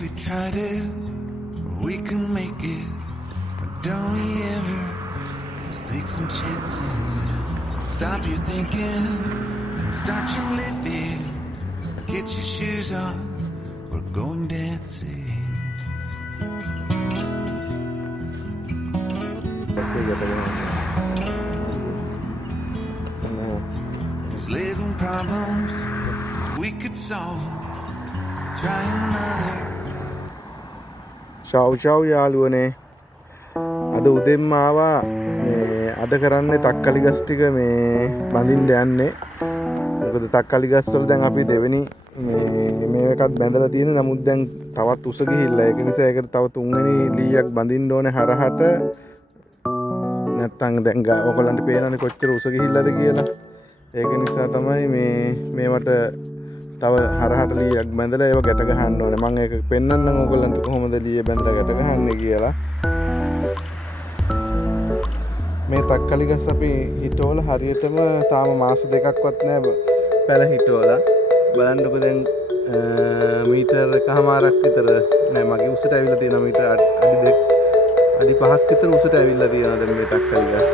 we tried it, we can make it. But don't we ever just take some chances? Stop your thinking and start your living. Get your shoes on, we're going dancing. There's living problems, we could solve them. Try another. ෂව් යාළුවනේ අද උදෙන්ම ආවා මේ අද කරන්නේ තක්කලි ගස් ටික මේ බඳින්න යන්නේ. මොකද තක්කලි ගස් වල දැන් අපි දෙවෙනි මේ එකත් බැඳලා තියෙන. නමුත් දැන් තවත් උස ගිහිල්ලා ඒක නිසා ඒකට තව තුන්වෙනි ලීයක් බඳින්න ඕනේ හරහට. නැත්තම් දැන් ඔයගොල්ලන්ට පේනවනේ කොච්චර උස ගිහිල්ලාද කියලා. ඒක නිසා තමයි මේවට තව හරහට ලීයක් බැඳලා ඒව ගැට ගහන්න ඕනේ. මම ඒක පෙන්නන්නම් ඔයගොල්ලන්ට කොහොමද ලීය බැඳලා ගැට ගහන්නේ කියලා. මේ තක්කලි ගස් අපි හිටවල හරියටම තාම මාස දෙකක්වත් නැහැ පැල හිටවලා. බලන්නකො දැන් මීටර් එකමාරක් විතර නෑ මගේ උසට ඇවිල්ලා තියෙනවා. මීටර අඩි 5ක් විතර උසට ඇවිල්ලා තියෙනවා දැන් මේ තක්කලි ගස්.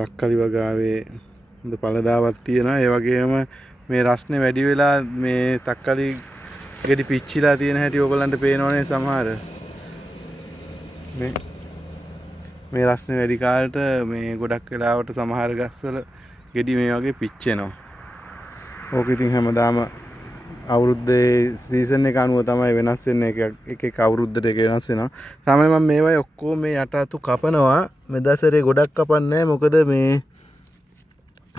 තක්කලි වගාවේ හොඳ පළදාවක් තියෙනවා. ඒ වගේම මේ රස්නේ වැඩි වෙලා මේ තක්කලි ගෙඩි පිච්චිලා තියෙන හැටි ඔයගොල්ලන්ට පේනවනේ සමහර. මේ රස්නේ වැඩි කාලට මේ ගොඩක් වෙලාවට සමහර ගස්වල ගෙඩි මේ වගේ පිච්චෙනවා. ඕක ඉතින් හැමදාම අවුරුද්දේ සීසන් එක අනුව තමයි වෙනස් වෙන්නේ. එක අවුරුද්දට එක වෙනස් වෙනවා. සාමාන්‍යයෙන් මම මේවයි ඔක්කොම මේ යට අතු කපනවා. මෙදසරේ ගොඩක් කපන්නේ මොකද මේ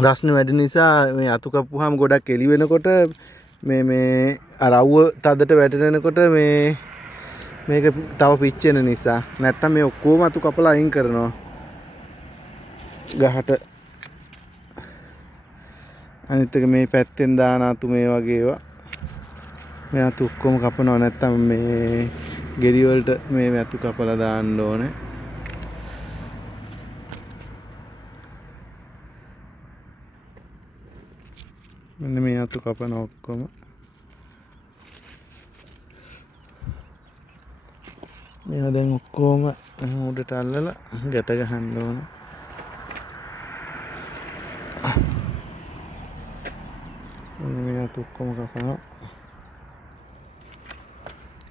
රස්නේ වැඩි නිසා මේ අතු කපුවාම ගොඩක් එලි වෙනකොට මේ අර අවුව තදට වැටෙනකොට මේක තව පිච්චෙන නිසා. නැත්තම් මේ ඔක්කොම අතු කපලා අයින් කරනවා ගහට. අනිත් එක මේ පැත්තෙන් දාන අතු මේ වගේ ඒවා මේ අතු ඔක්කොම කපනවා. නැත්තම් මේ ගෙඩි වලට මේ අතු කපලා දාන්න ඕනේ. මෙන්න මේ අතු කපන ඔක්කොම මේවා දැන් ඔක්කොම උඩට අල්ලලා ගැට ගහන්න ඕන. මේ අතු ඔක්කොම කපනවා.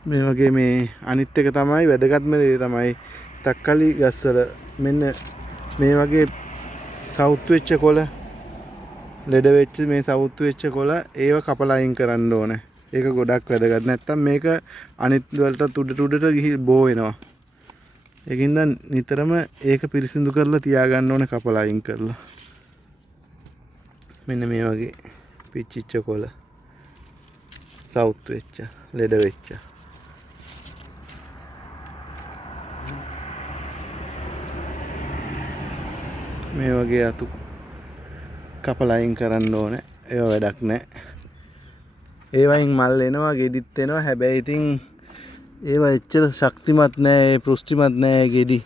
මේ වගේ මේ අනිත් එක තමයි වැදගත්ම දේ තමයි තක්කලි ගස්වල මෙන්න මේ වගේ සවුත් වෙච්ච කොළ ලෙඩ වෙච්ච මේ සවුත් වෙච්ච කොළ ඒව කපලා අයින් කරන්න ඕනේ. ඒක ගොඩක් වැදගත්. නැත්තම් මේක අනිත් වලට උඩට ගිහි බෝ වෙනවා. ඒකින්ද නිතරම ඒක පිරිසිදු කරලා තියාගන්න ඕනේ කපලා අයින් කරලා. මෙන්න මේ වගේ පිච්චිච්ච කොළ සවුත් වෙච්ච ලෙඩ වෙච්ච මේ වගේ අතු කපලා අයින් කරන්න ඕනේ. ඒව වැඩක් නැහැ. ඒවයින් මල් එනවා ගෙඩිත් එනවා. හැබැයි ඉතින් ඒව එච්චර ශක්තිමත් නැහැ. ඒ පුෂ්ටිමත් නැහැ ගෙඩි.